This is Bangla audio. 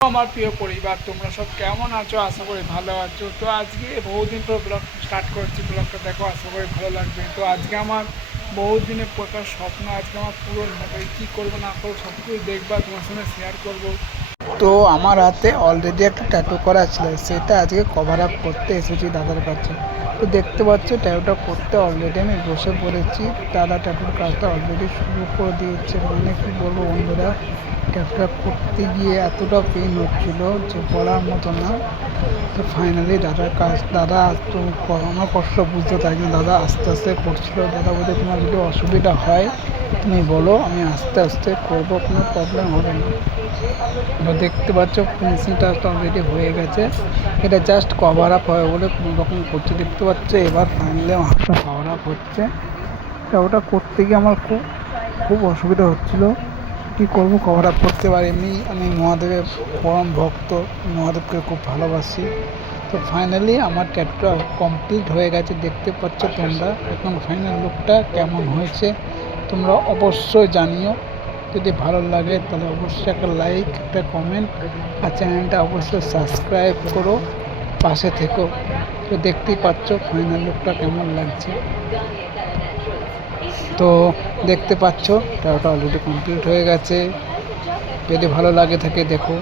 আমার প্রিয় পরিবার, তোমরা সব কেমন আছো? আশা করি ভালো আছো। তো আজকে বহুদিন পর ব্লগ স্টার্ট করছি। ব্লগটা দেখো, আশা করি ভালো লাগবে। তো আজকে আমার বহুদিনের প্রকার স্বপ্ন, আজকে আমার পুরো হবে কী করব না করব সব কিছু দেখবা, তোমার সঙ্গে শেয়ার করব। তো আমার হাতে অলরেডি একটা ট্যাটু করা ছিল, সেটা আজকে কভার আপ করতে এসেছি দাদার কাছে। তো দেখতে পাচ্ছ ট্যাটুটা করতে অলরেডি আমি বসে পড়েছি, দাদা ট্যাটুর কাজটা অলরেডি শুরু করে দিয়েছে। মানে কি বলব বন্ধুরা ট্যাটুটা করতে গিয়ে এতটা পেন হচ্ছিল যে বলার মতো না। তো ফাইনালি দাদার কাজ, দাদা তো আমার কষ্ট বুঝতে জন্য দাদা আস্তে আস্তে করছিল। দাদা বলতে তোমার যদি অসুবিধা হয়, তুমি বলো, আমি আস্তে আস্তে করব, কোনো প্রবলেম হবে না। দেখতে পাচ্ছ ফিনিশিং টাচটা অলরেডি হয়ে গেছে। এটা জাস্ট কভার আপ হবে বলে কোনো রকম করছে, দেখতে পাচ্ছ, এবার ফাইনালি হাতটা কভার আপ হচ্ছে। তা ওটা করতে গিয়ে আমার খুব খুব অসুবিধা হচ্ছিল। কী করব কভার আপ করতে পারি এমনি। আমি মহাদেবের পরম ভক্ত, মহাদেবকে খুব ভালোবাসি। তো ফাইনালি আমার ট্যাটুটা কমপ্লিট হয়ে গেছে, দেখতে পাচ্ছ তোমরা। এখন ফাইনাল লুকটা কেমন হয়েছে, তোমরা অবশ্যই জানিও। যদি ভালো লাগে, তাহলে অবশ্যই একটা লাইক একটা কমেন্ট আর চ্যানেলটা অবশ্যই সাবস্ক্রাইব করো, পাশে থেকো। তো দেখতেই পাচ্ছ ফাইনাল লুকটা কেমন লাগছে। তো দেখতে পাচ্ছ ওটা অলরেডি কমপ্লিট হয়ে গেছে। যদি ভালো লাগে থাকে, দেখো।